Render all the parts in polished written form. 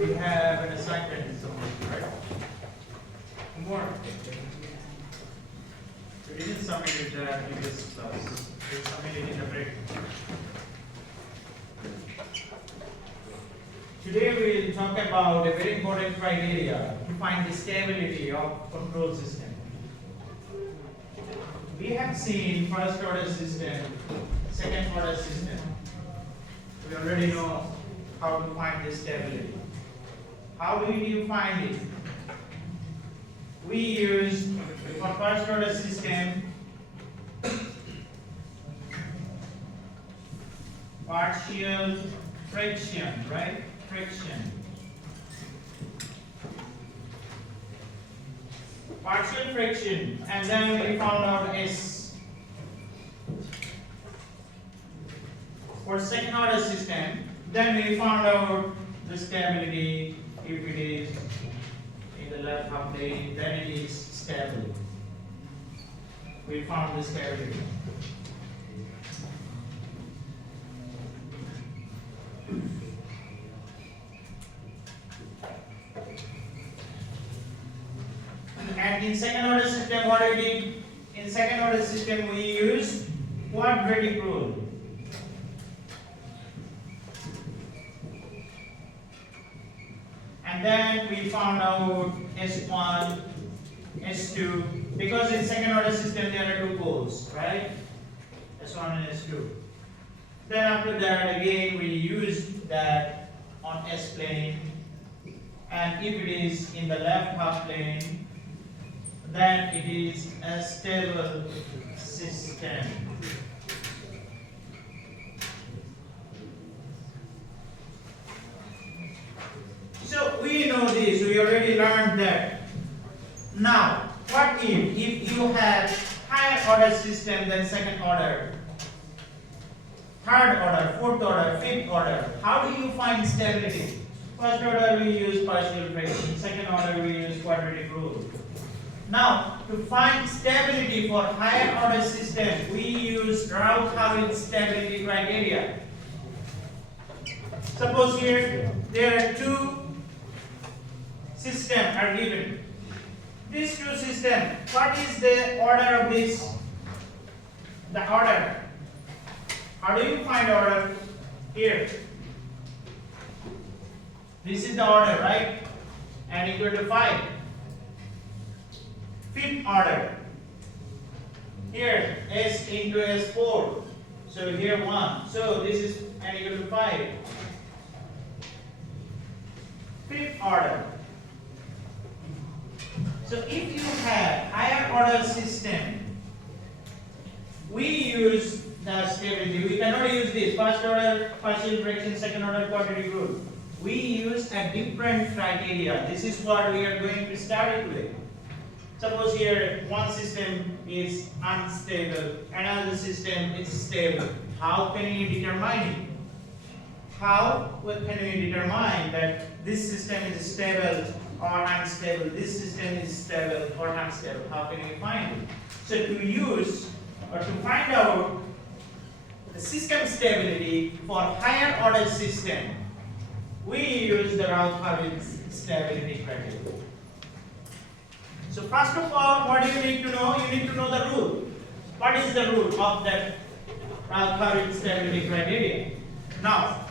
we have an assignment somewhere, right? More. We didn't submit it in the previous class. We submitted it in the break. Today we will talk about a very important criteria to find the stability of control system. We have seen first order system, second order system. We already know how to find the stability. How do you find it? We use for first order system partial friction, right? Friction. Partial friction, and then we found out S. For second order system, then we found out the stability. If it is in the left half plane, then it is stable. We found the stability. And in second order system, what we did? In second order system, we use quadratic rule. And then we found out S1, S2, because in second order system there are two poles, right? S1 and S2. Then after that, again we use that on S plane, and if it is in the left half plane, then it is a stable system. So we know this, we already learned that. Now, what if you have higher order system than second order, third order, fourth order, fifth order? How do you find stability? First order we use partial friction, second order we use quadratic rule. Now, to find stability for higher order system, we use Routh-Hurwitz stability criteria. Suppose here there are two systems are given. These two systems, what is the order of this? The order. How do you find order? Here. This is the order, right? And equal to 5. Fifth order. Here S into S4. So here 1. So this is n equal to 5. Fifth order. So if you have higher order system, we use the stability. We cannot use this first order partial fraction, second order quadratic rule. We use a different criteria. This is what we are going to start it with. Suppose here one system is unstable, another system is stable. How can you determine it? How can we determine that this system is stable or unstable? This system is stable or unstable. How can we find it? So to use or to find out the system stability for higher order system, we use the Routh-Hurwitz stability criteria. So first of all, what do you need to know? You need to know the rule. What is the rule of that Routh-Hurwitz stability criteria? Now,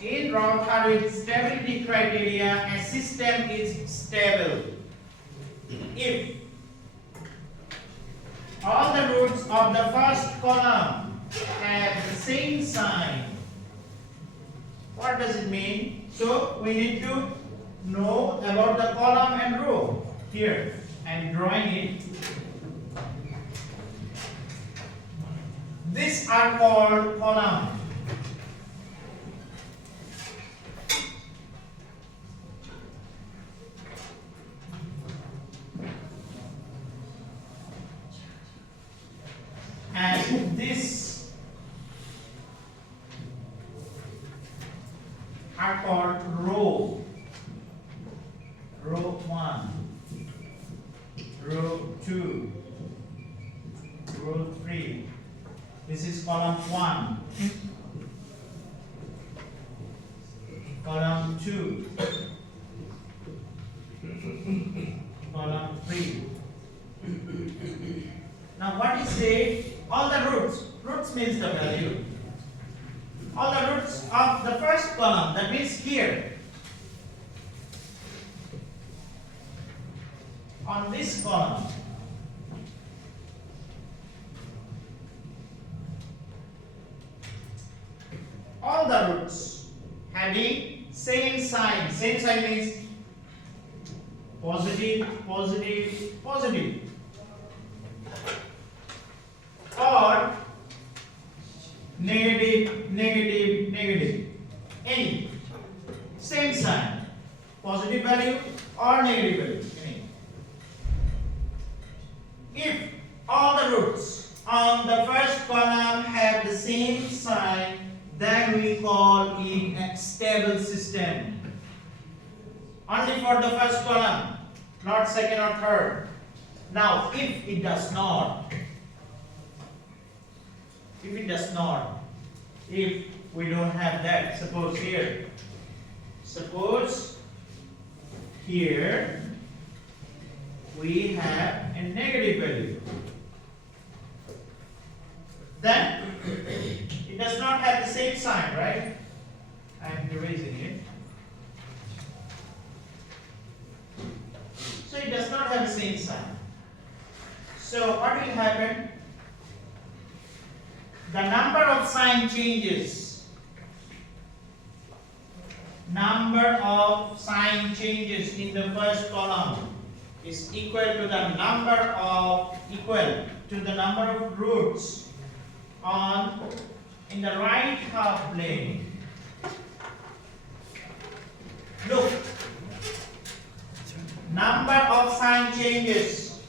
in Routh-Hurwitz stability criteria, a system is stable if all the roots of the first column have the same sign. What does it mean? So we need to know about the column and row here. I'm drawing it. These are called column. And this are called row. Row 1, row 2, row 3. This is column 1. column 2, column 3. Now what is say? All the roots. Roots means the value. All the roots of the first column, that means here. On this column. All the roots having same sign. Same sign means positive, positive, positive. Or negative, negative, negative. Any. Same sign. Positive value or negative value. Any. If all the roots on the first column have the same sign, then we call it a stable system. Only for the first column, not second or third. Now, if it does not, if we don't have that, suppose here we have a negative value, then it does not have the same sign, right? I am erasing it. So it does not have the same sign. So what will happen? The number of sign changes. Number of sign changes in the first column is equal to the number of roots in the right half plane. Look, number of sign changes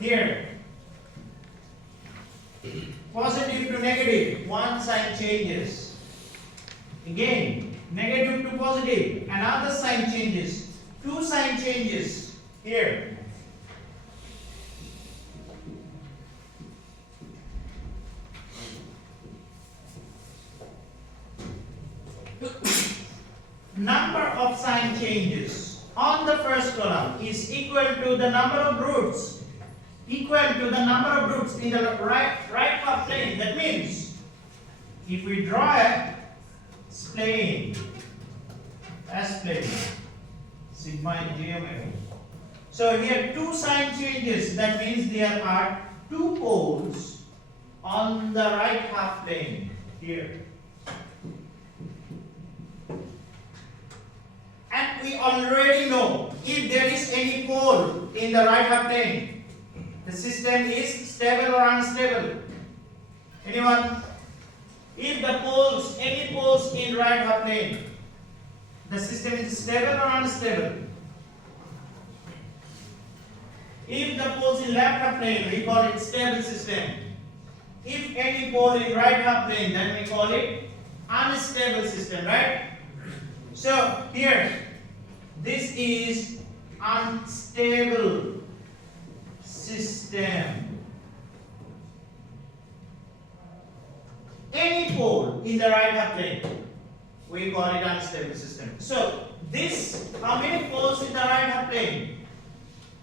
here, positive to negative, one sign changes. Again, negative to positive, another sign changes, two sign changes here. Number of sign changes on the first column is equal to the number of roots, in the right half plane. That means if we draw a plane, S-plane, sigma and GMA. So here two sign changes, that means there are two poles on the right half plane here. And we already know if there is any pole in the right half plane, the system is stable or unstable. Anyone? If any poles in right half plane, the system is stable or unstable? If the poles in left half plane, we call it stable system. If any pole in right half plane, then we call it unstable system, right? So here, this is unstable system. Any pole in the right half plane, we call it unstable system. So this, how many poles in the right half plane,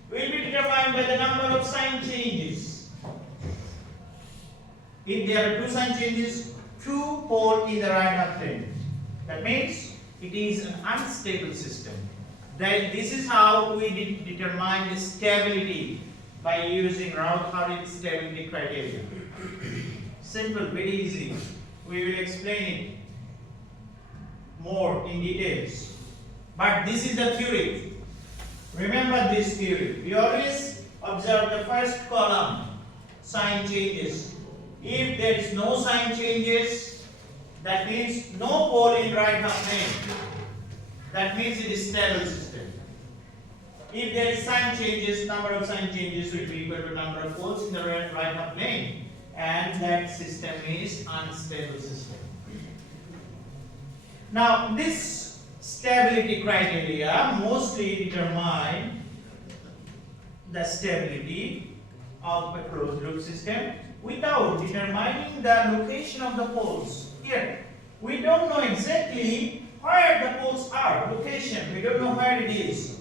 will be determined by the number of sign changes. If there are two sign changes, two poles in the right half plane, that means it is an unstable system. Then this is how we determine the stability by using Routh-Hurwitz stability criteria. Simple, very easy. We will explain it more in details. But this is the theory. Remember this theory. We always observe the first column, sign changes. If there is no sign changes, that means no pole in right half plane. That means it is stable system. If there is sign changes, number of sign changes will be equal to number of poles in the right half plane, and that system is unstable system. Now this stability criteria mostly determine the stability of a closed loop system without determining the location of the poles. Here we don't know exactly where the poles are, location, we don't know where it is.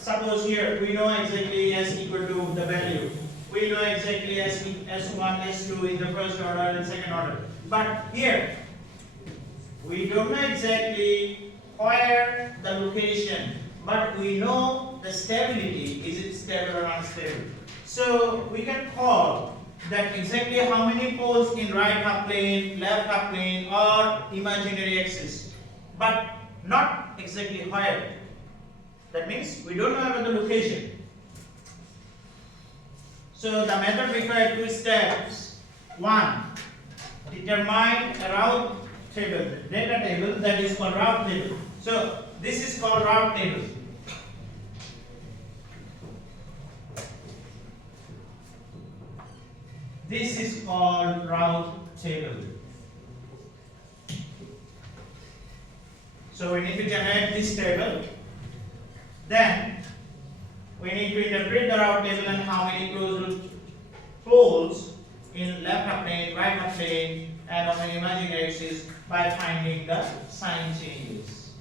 Suppose here we know exactly s equal to the value. We know exactly s1, s2 in the first order and second order. But here we don't know exactly where the location, but we know the stability. Is it stable or unstable? So we can call that exactly how many poles in right half plane, left half plane, or imaginary axis, but not exactly where. That means we don't know about the location. So the method requires two steps. One, determine a Routh table, data table, that is called Routh table. So this is called Routh table. This is called Routh table. So we need to generate this table. Then we need to interpret the Routh table and how many closed loop poles in left half plane, right half plane, and on the imaginary axis by finding the sign changes.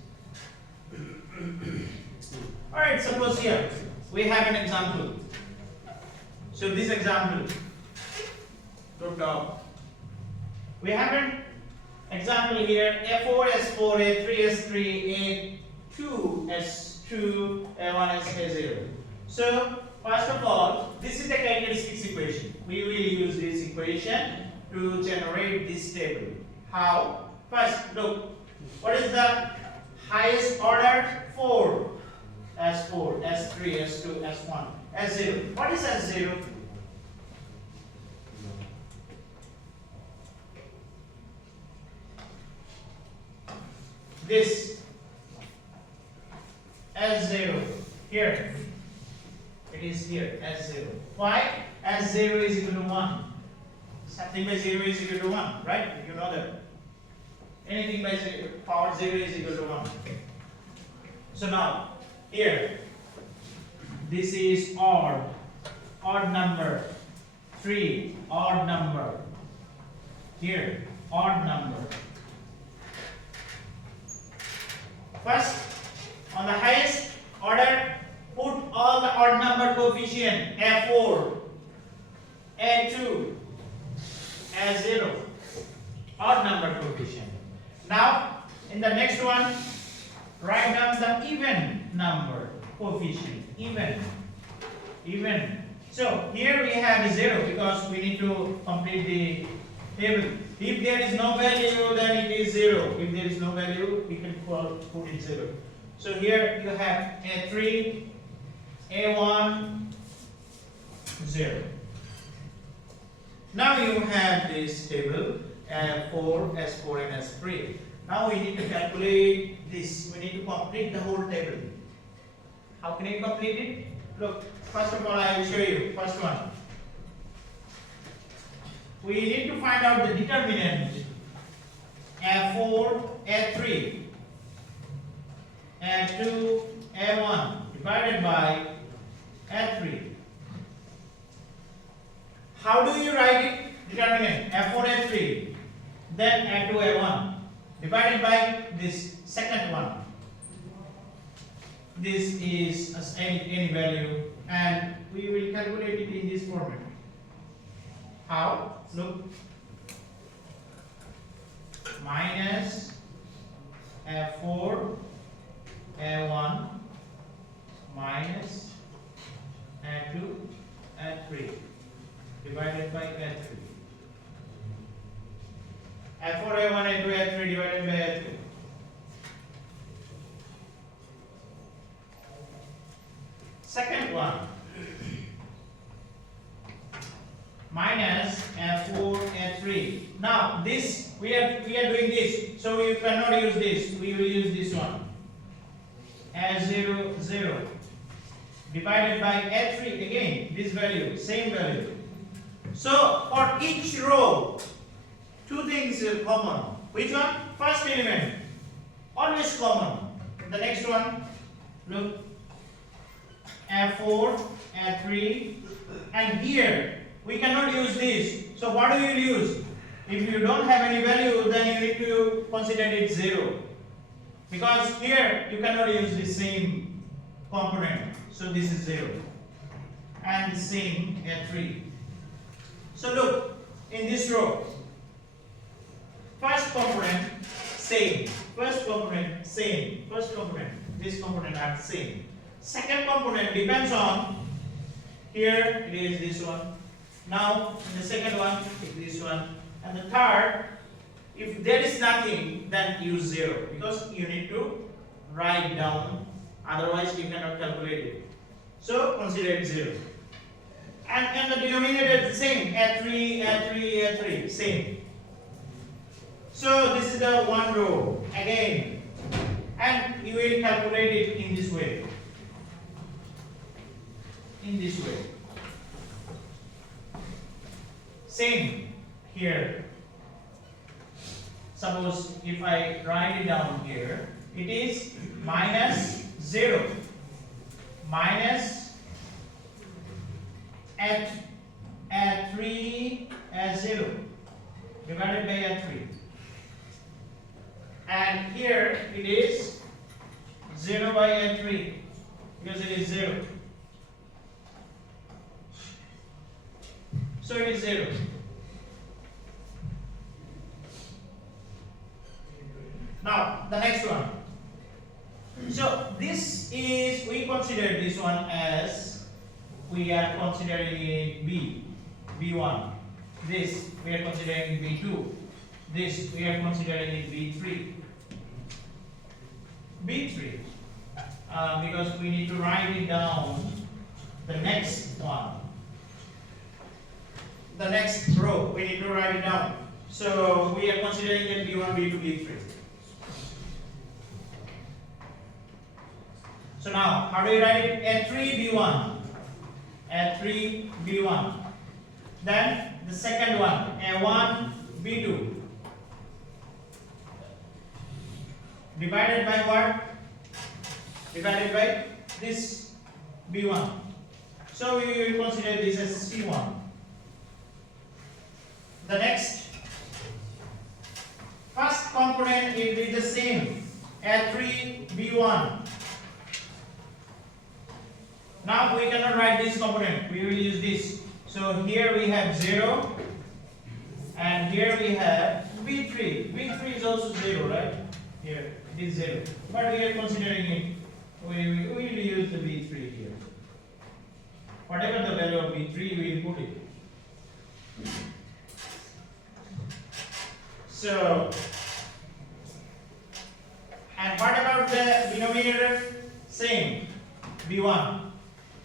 Alright, suppose here we have an example. So this example, we have an example here: A4, S4, A3, S3, A2, S2, A1, A0. So first of all, this is the characteristics equation. We will use this equation to generate this table. How? First, look, what is the highest order? 4. S4, S3, S2, S1, S0. What is S0? This S0 here. It is here, S0. Why? S0 is equal to 1. Something by 0 is equal to 1, right? You know that. Anything by power 0 is equal to 1. So now, here, this is odd number. 3, odd number. Here, odd number. First, on the highest order, put all the odd number coefficient, A4, A2, A0, odd number coefficient. Now, in the next one, write down the even number coefficient, even. So, here we have a 0 because we need to complete the table. If there is no value, then it is 0. If there is no value, we can put it 0. So here you have A3, A1, 0. Now you have this table, A4, S4 and S3. Now we need to calculate this. We need to complete the whole table. How can you complete it? Look, first of all I will show you. First one. We need to find out the determinant. A4, A3, A2, A1 divided by A3. How do you write it? Determinant A4, A3, then A2, A1 divided by this second one. This is any value, and we will calculate it in this format. How? Look, minus A4, A1 minus A2, A3 divided by A3. A4, A1, A2, A3 divided by A3. Second one, minus F4, F3. Now this we are doing this, so we cannot use this. We will use this one. A0, 0 divided by A3 again. This value, same value. So for each row, two things are common. Which one? First element, always common. The next one, look, A4, A3, and here we cannot use this. So what do you use? If you don't have any value, then you need to consider it 0. Because here you cannot use the same component, so this is 0, and the same at 3. So look, in this row, first component same, first component same, first component, this component are same. Second component depends on, here it is this one, now in the second one is this one, and the third, if there is nothing, then use 0, because you need to write down, otherwise you cannot calculate it. So consider it 0. And the denominator is the same, add 3, add 3, add 3, same. So this is the one row again, and you will calculate it in this way. In this way. Same here. Suppose if I write it down here, it is minus 0, minus at 3 as 0 divided by at 3, and here it is 0 by at 3 because it is 0, so it is 0. Now the next one. So this is, we consider this one as, we are considering it B1. This we are considering B2. This we are considering it B3. B3 because we need to write it down the next one. The next row we need to write it down. So we are considering it B1, B2, B3. So now, how do you write it? At 3 B1. At 3 B1. Then the second one, A1 B2. Divided by what? Divided by this B1. So we will consider this as C1. The next, first component will be the same. At 3 B1. Now we cannot write this component, we will use this. So here we have 0, and here we have B3. B3 is also 0, right? Here it is 0. But we are considering it, we will use the B3 here. Whatever the value of B3, we will put it. So, and what about the denominator? Same, B1.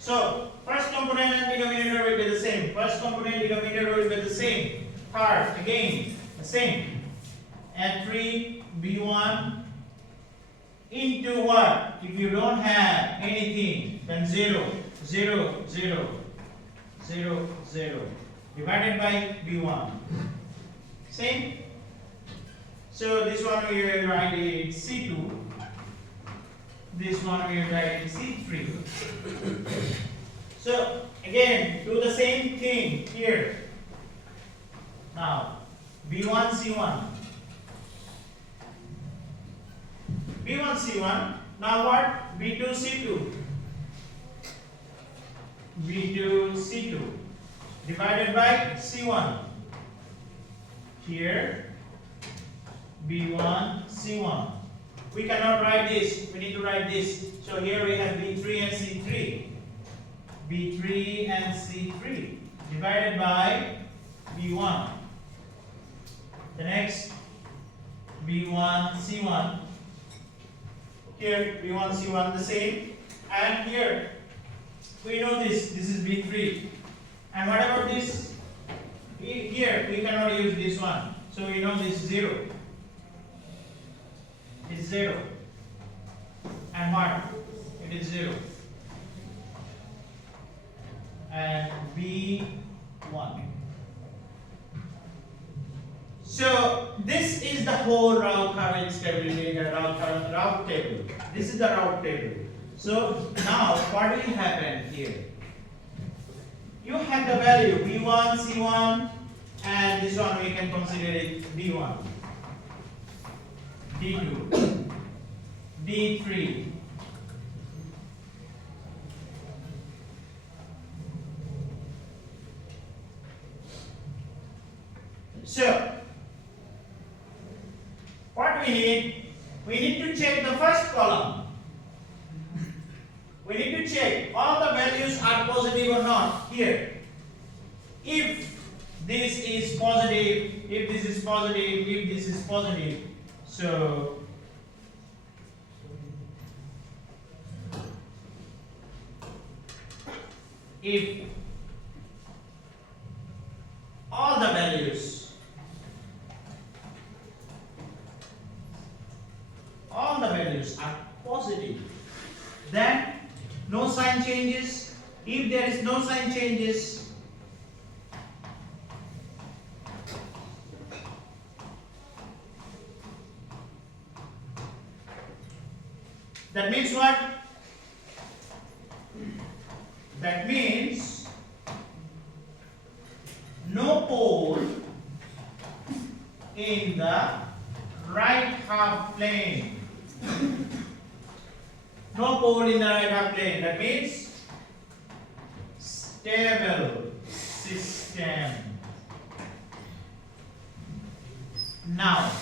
So, first component and denominator will be the same. First component denominator will be the same. Third, again, the same. Add 3 B1 into what? If you don't have anything, then 0, 0, 0, 0, 0. Divided by B1. Same. So, this one we will write it C2. This one we will write in C3. So again, do the same thing here. Now, B1 C1. B1 C1. Now what? B2 C2. B2 C2 divided by C1. Here B1 C1. We cannot write this, we need to write this. So here we have B3 and C3. B3 and C3 divided by B1. The next, B1 C1. Here B1 C1 the same. And here we know this is B3. And what about this? Here we cannot use this one. So we know this 0. Is 0. And what? It is 0. And B1. So this is the whole Routh-Hurwitz Routh table. This is the Routh table. So now what will happen here? You have the value B1, C1, and this one we can consider it B1. D2. D3. So, what we need to check the first column. We need to check all the values are positive or not here. If this is positive, if this is positive, if this is positive, so if all the values are positive, then no sign changes. If there is no sign changes, that means what? That means no pole in the right half plane. No pole in the right half plane. That means stable system. Now,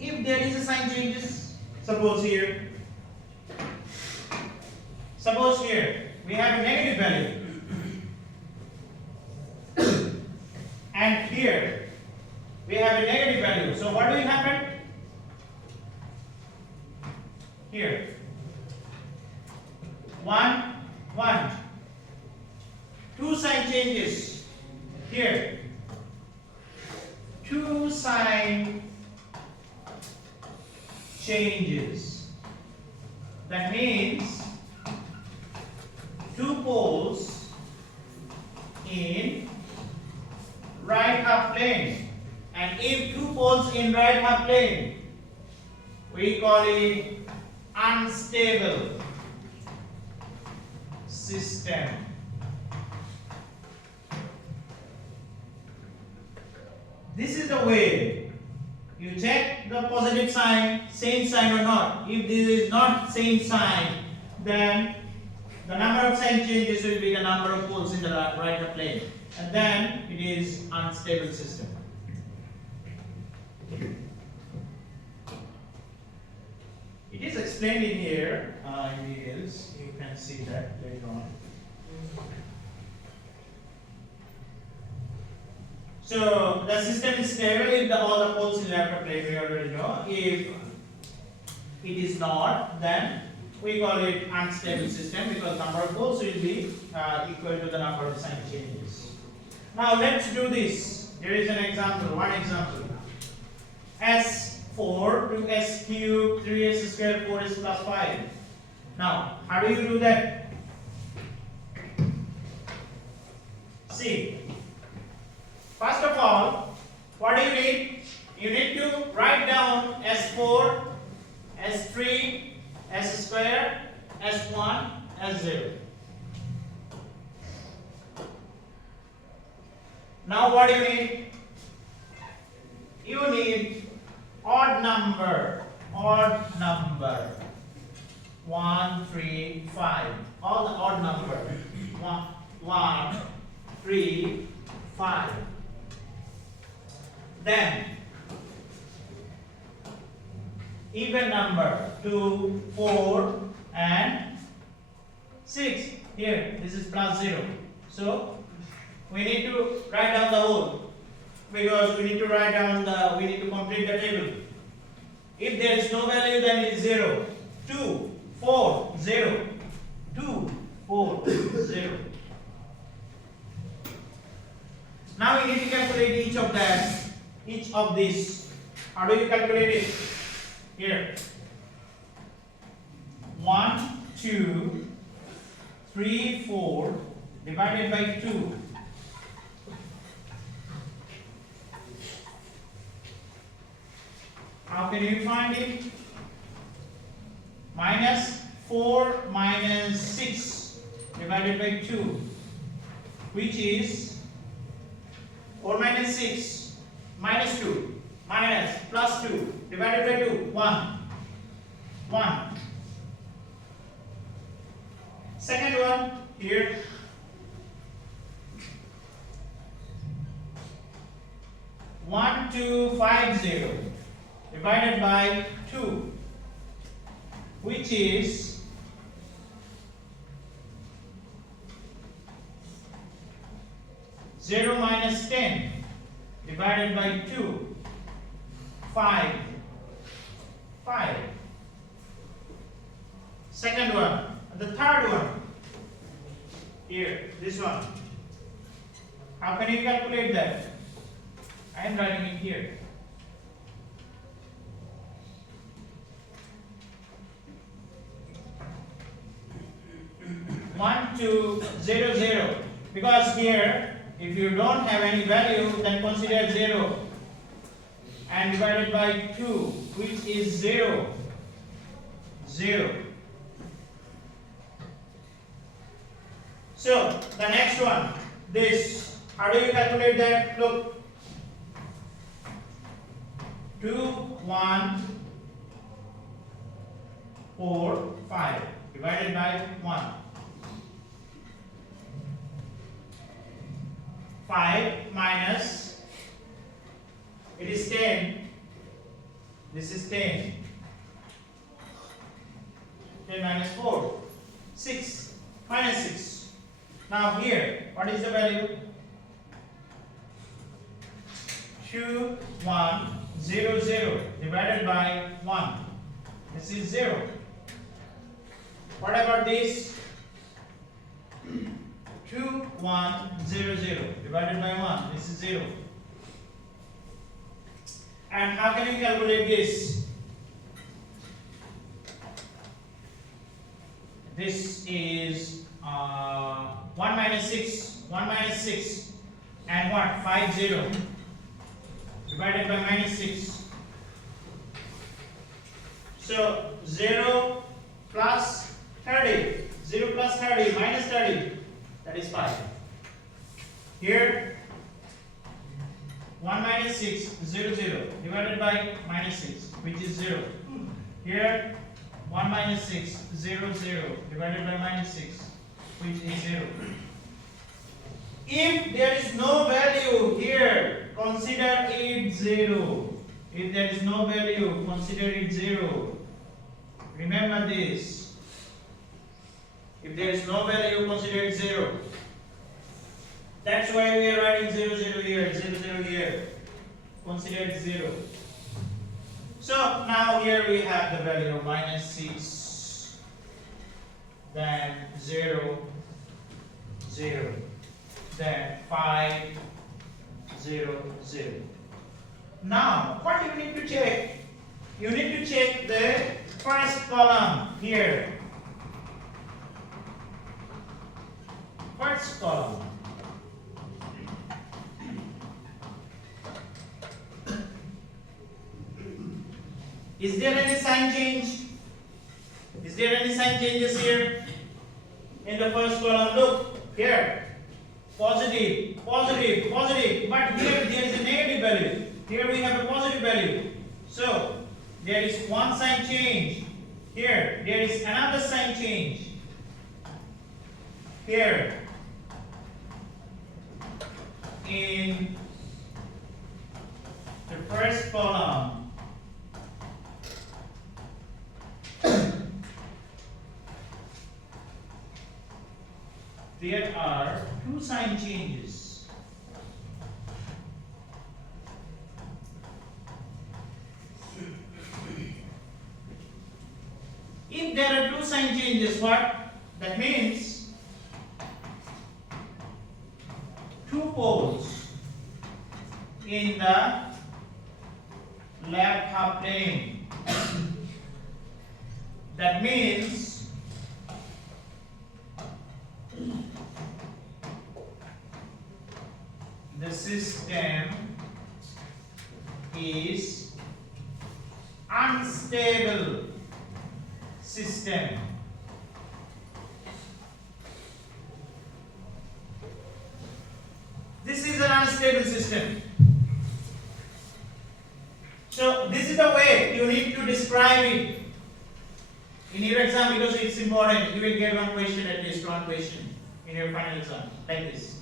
if there is a sign changes, suppose here we have a negative value, and here we have a negative value. So what will happen? Here, 1, 1. 2 sign changes. Here, 2 sign changes. That means 2 poles in right half plane. And if 2 poles in right half plane, we call it unstable system. This is the way you check the positive sign, same sign or not. If this is not same sign, then the number of sign changes will be the number of poles in the right plane, and then it is unstable system. It is explained in here in details. You can see that later on. So the system is stable if all the poles in the left plane, we already know. If it is not, then we call it unstable system because number of poles will be equal to the number of sign changes. Now let's do this. Here is an example. One example. S4 to S cube 3s square 4s plus 5. Now, how do you do that? See, first of all, what do you need? You need to write down S4, S3, S square, S1, S0. Now what do you need? You need odd number. 1, 3, 5. All the odd number. 1, 3, 5. Then even number 2, 4, and 6. Here, this is plus 0. So we need to write down the whole, because we need to write down we need to complete the table. If there is no value, then it is 0. 2, 4, 0. 2, 4, 0. Now we need to calculate each of these. How do you calculate it? Here. 1, 2, 3, 4 divided by 2. How can you find it? Minus 4 minus 6 divided by 2, which is 4 minus 6 minus 2 minus plus 2 divided by 2, 1. 1. Second one here, 1250 divided by 2, which is 0 minus 10 divided by 2, 5. Second one. The third one here, this one. How can you calculate that? I am writing it here. One, 2, 0, 0. Because here, if you don't have any value, then consider 0. And divided by 2, which is 0. 0. So, the next one, this, how do you calculate that? Look, 2, 1, 4, 5 divided by 1. 5 minus, it is 10, this is 10, 10 minus 4, 6, minus 6. Now here, what is the value? 2, 1, 0, 0 divided by 1. This is 0. What about this? 2, 1, 0, 0 divided by 1. This is 0. And how can you calculate this? This is 1 minus 6, 1 minus 6, and what? 5, 0 divided by minus 6. So 0 plus 30, 0 plus 30 minus 30, that is 5. Here 1 minus 6, 0, 0 divided by minus 6, which is 0. Here 1 minus 6, 0, 0 divided by minus 6, which is 0. If there is no value here, consider it 0. If there is no value, consider it 0. Remember this. If there is no value, consider it 0. That's why we are writing 0, 0 here, 0, 0 here. Consider it 0. So now here we have the value of minus 6, then 0, 0, then 5, 0, 0. Now, what you need to check? You need to check the first column here. First column. Is there any sign change? Is there any sign changes here? In the first column, look here. Positive, positive, positive. But here there is a negative value. Here we have a positive value. So there is one sign change. Here there is another sign change. Here in the first column, there are two sign changes. If there are two sign changes, what? That means two poles in the left half plane. That means the system is unstable system. This is an unstable system. So this is the way you need to describe it. In your exam, because it's important, you will get one question, at least one question in your final exam, like this.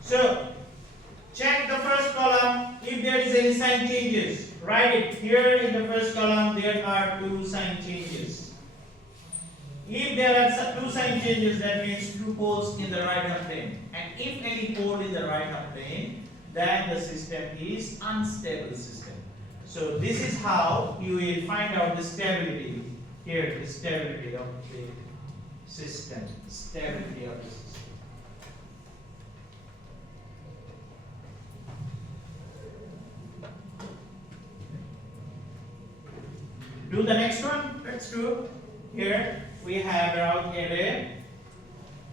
So, check the first column. If there is any sign changes, write it. Here in the first column, there are 2 sign changes. If there are 2 sign changes, that means 2 poles in the right hand plane. And if any pole in the right hand plane, then the system is unstable system. So this is how you will find out the stability. Here, the stability of the system. Stability of the system. Do the next one. Let's do. Here we have Routh-Hurwitz.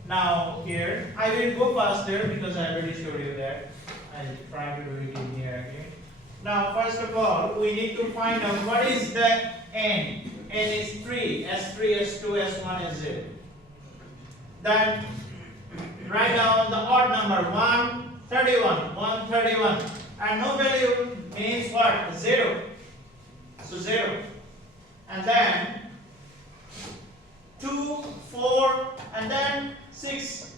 Now here I will go faster because I already showed you that. I'll try to do it in here again. Now first of all, we need to find out what is the n. N is 3, S3, S2, S1, S0. Then write down the odd number 131, 131. And no value means what? 0. So 0. And then 2, 4, and then 6,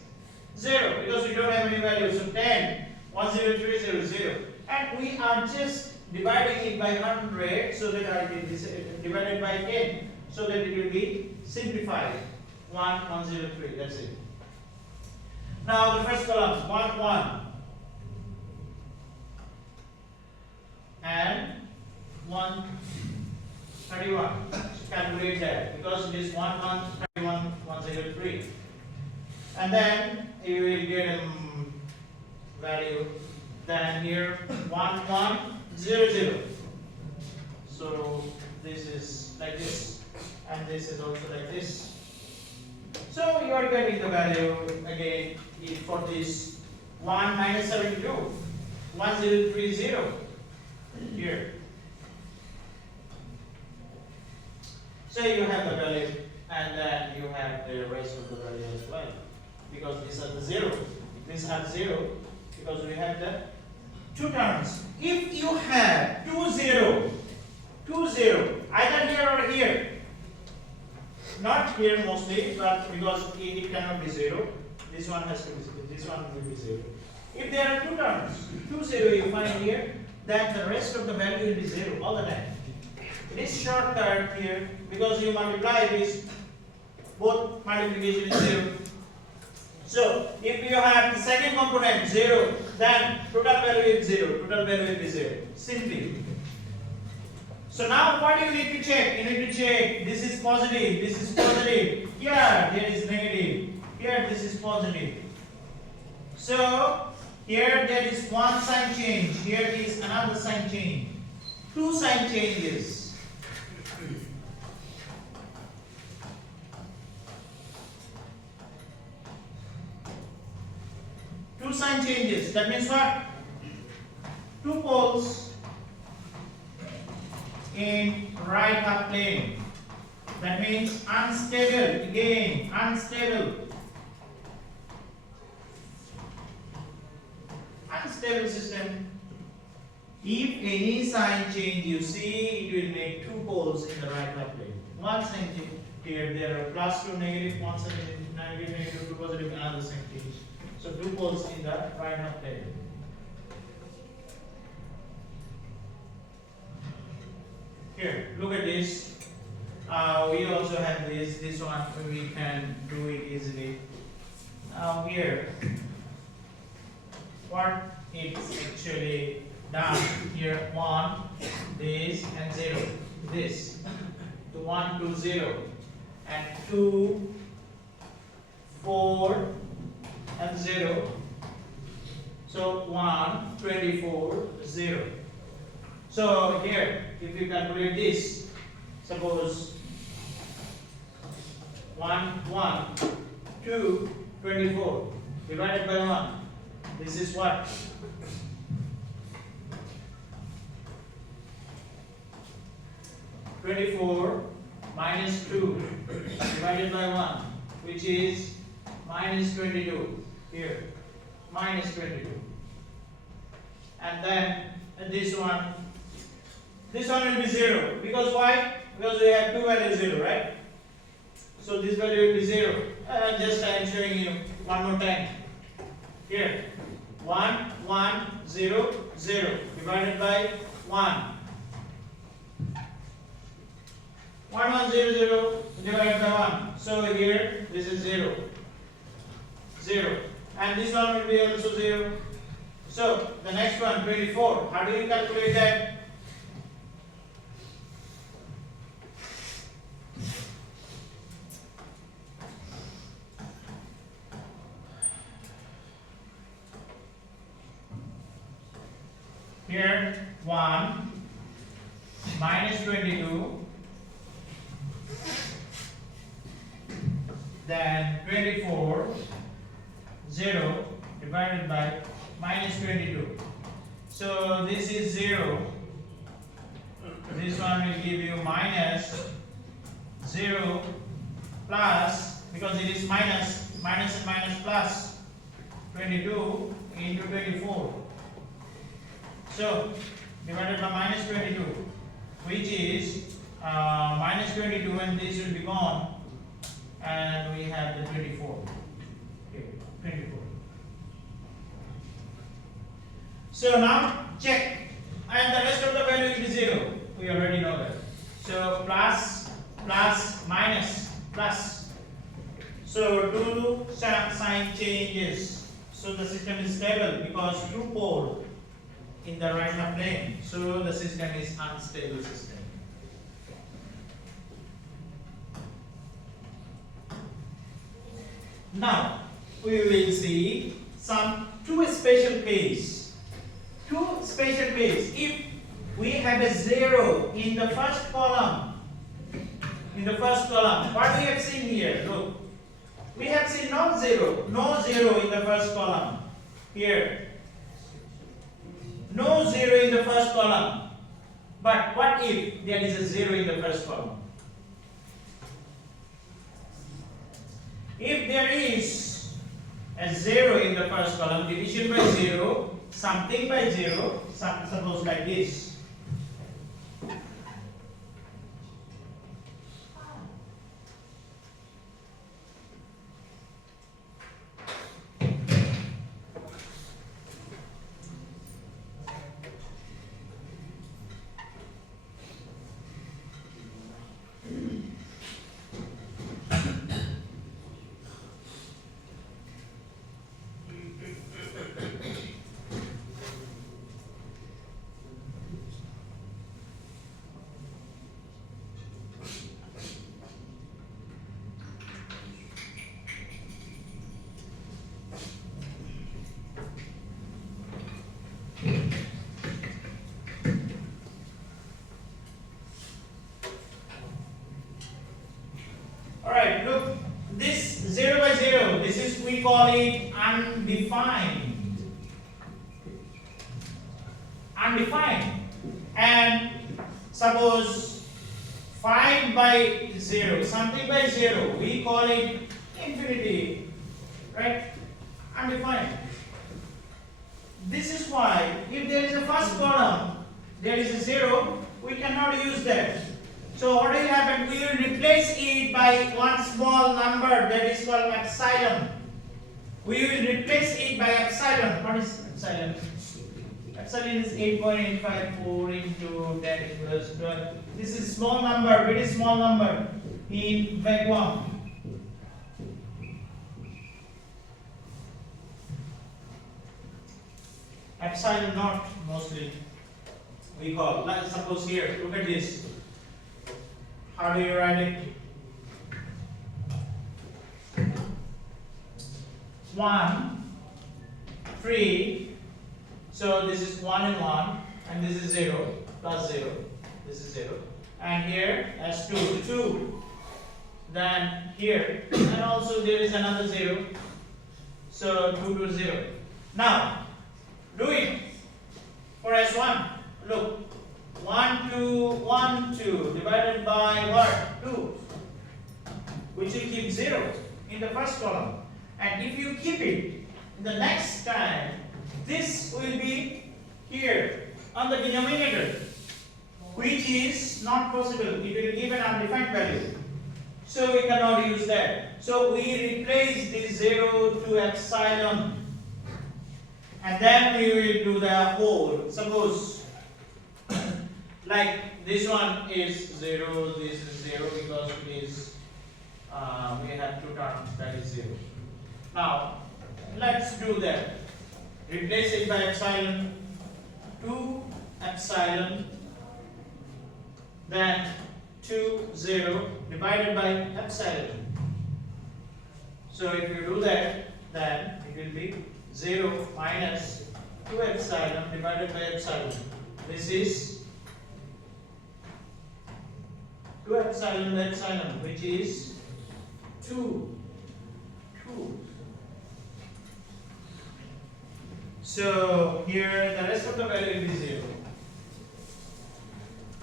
0. Because we don't have any value. So 10, 1, 0, 3, 0, 0. And we are just dividing it by 100 so that it is divided by 10 so that it will be simplified. 1, 1, 0, 3. That's it. Now the first column 1, 1 and 1, 31. So calculate that because it is 1, 1, 31, 1, 0, 3. And then you will get a value. Then here 1, 1, 0, 0. So this is like this, and this is also like this. So you are getting the value again for this 1 minus 72, 1030 here. So you have the value, and then you have the rest of the value as well, because these are the 0. These are 0 because we have the 2 terms. If you have 2, 0, 2, 0, either here or here, not here mostly, but because it cannot be 0, this one has to be 0, this one will be 0. If there are 2 terms, 2, 0 you find here, then the rest of the value will be 0 all the time. It is shortcut here because you multiply this, both multiplication is 0. So, if you have the second component 0, then total value is 0. Total value will be 0. Simply. So now what you need to check? You need to check this is positive, this is positive. Here there is negative. Here this is positive. So here there is one sign change. Here is another sign change. 2 sign changes. Two sign changes. That means what? 2 poles in right half plane. That means unstable. Again, unstable. Unstable system. If any sign change you see, it will make 2 poles in the right half plane. One sign change. Here there are +2, negative, one sign change, negative, negative, 2 positive, another sign change. So 2 poles in the right hand plane. Here, look at this. We also have this. This one we can do it easily. Now here, what it's actually done here: 1, this, and 0. This, to 1, 2, 0, and 2, 4. And 0. So 1, 24, 0. So here, if you calculate this, suppose 1, 1, 2, 24, divided by 1. This is what? (24) minus 2 divided by 1, which is minus 22. Here, minus 22. And then this one will be 0. Because why? Because we have 2 values 0, right? So this value will be 0. Just I am showing you one more time. Here, 1, 1, 0, 0 divided by 1. 1, 1, 0, 0 divided by 1. So here, this is 0. 0. And this one will be also 0. So the next one, 24. How do you calculate that? Here 1 minus 22, then 24, 0 divided by minus 22. So this is 0. This one will give you minus 0 plus, because it is minus and minus plus 22 into 24. So divided by minus 22, which is minus 22, and this will be gone, and we have the 24. Okay, 24. So now check, and the rest of the value will be 0. We already know that. So plus, plus, minus, plus. So two sign changes. So the system is stable because two pole in the right hand plane. So the system is unstable system. Now we will see some two special case. If we have a 0 in the first column, what we have seen here? Look, we have seen no 0 in the first column. Here, no 0 in the first column. But what if there is a 0 in the first column? If there is a 0 in the first column, division by 0, something by 0, suppose like this. Alright, look, this 0 by 0, this is, we call it undefined. And suppose 5 by 0, something by 0, we call it infinity, right? Undefined. This is why if there is a first column, there is a 0, we cannot use that. So what will happen? We will replace it by one small number that is called epsilon. We will replace it by epsilon. What is epsilon? Epsilon is 8.854 into 10 equals 12. This is small number, very small number in vacuum. Epsilon naught mostly we call. Let's suppose here, look at this. How do you write it? 1, 3. So this is 1 and 1, and this is 0 plus 0. This is 0. And here as 2, 2. Then here, and also there is another 0. So 2 to 0. Now, do it for S1. Look. 1, 2, 1, 2 divided by what? 2, which will keep 0 in the first column. And if you keep it, the next time, this will be here on the denominator, which is not possible. It will give an undefined value. So we cannot use that. So we replace this 0 to epsilon. And then we will do the whole. Suppose like this one is 0, this is 0 because it is we have two terms, that is 0. Now let's do that. Replace it by epsilon, 2 epsilon, then 2 0 divided by epsilon. So if you do that, then it will be 0 minus 2 epsilon divided by epsilon. This is 2 epsilon by epsilon, which is 2. So here the rest of the value will be 0.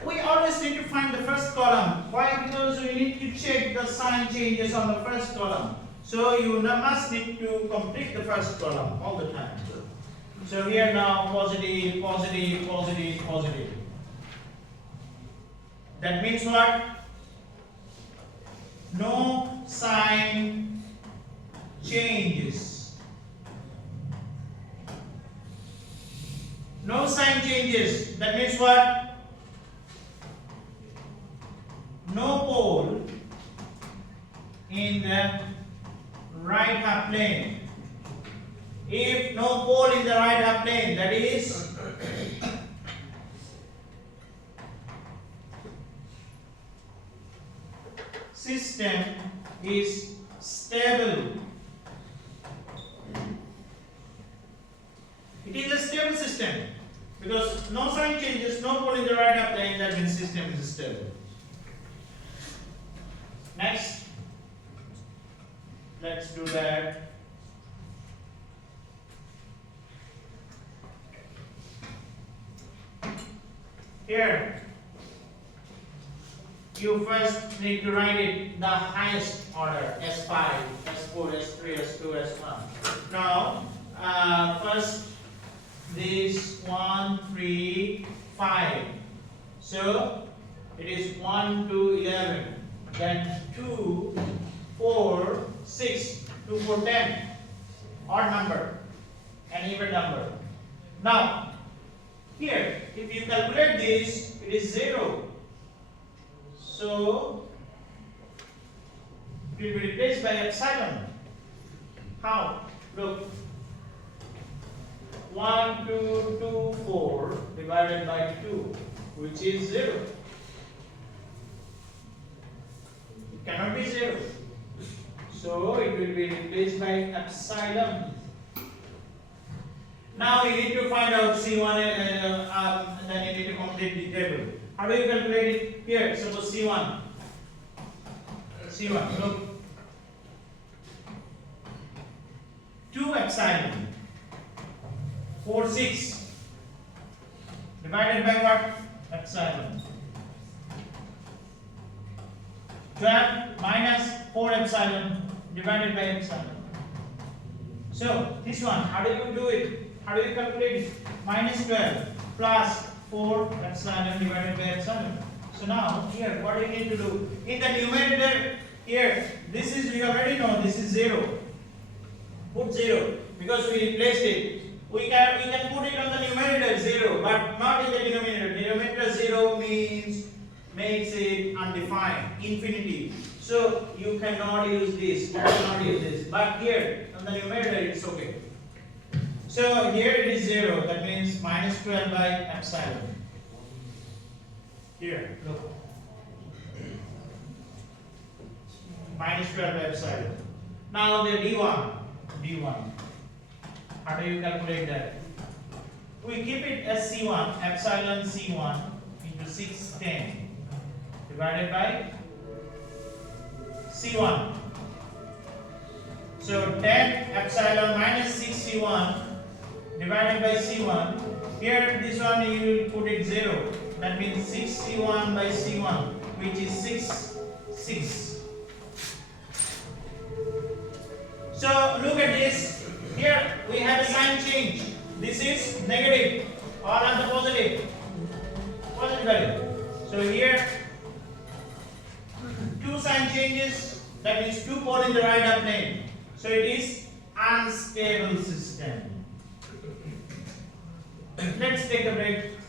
We always need to find the first column. Why? Because we need to check the sign changes on the first column. So you must need to complete the first column all the time. So here now positive, positive, positive, positive. That means what? No sign changes. No sign changes. That means what? No pole in the right half plane. If no pole in the right half plane, that is system is stable. It is a stable system because no sign changes, no pole in the right half plane, that means system is stable. Next, let's do that. Here, you first need to write it the highest order, S5, S4, S3, S2, S1. Now, first this 1, 3, 5. So, it is 1 to 11. Then 2, 4, 6, 2, 4, 10. Odd number, an even number. Now, here, if you calculate this, it is 0. So, it will be replaced by epsilon. How? Look. 1, 2, 2, 4 divided by 2, which is 0. It cannot be 0. So, it will be replaced by epsilon. Now, you need to find out C1 and then you need to complete the table. How do you calculate it? Here, suppose C1. C1, look. 2 epsilon. 4, 6. Divided by what? Epsilon. 12 minus 4 epsilon divided by epsilon. So, this one, how do you do it? How do you calculate it? Minus 12 plus 4 epsilon divided by epsilon. So now, here, what do you need to do? In the numerator, here, this is, we already know, this is 0. Put 0, because we replaced it. We can put it on the numerator 0, but not in the denominator. Denominator 0 makes it undefined, infinity. So you cannot use this, you cannot use this. But here, on the numerator, it's okay. So here it is 0, that means minus 12 by epsilon. Here, look. Minus 12 by epsilon. Now the d1. How do you calculate that? We keep it as C1, epsilon C1 into 610 divided by C1. So 10 epsilon minus 6 C1 divided by C1. Here this one you will put it 0. That means 6 C1 by C1, which is 6. So look at this. Here we have a sign change. This is negative or on the positive value. So here 2 sign changes, that means 2 pole in the right up plane. So it is unstable system. Let's take a break.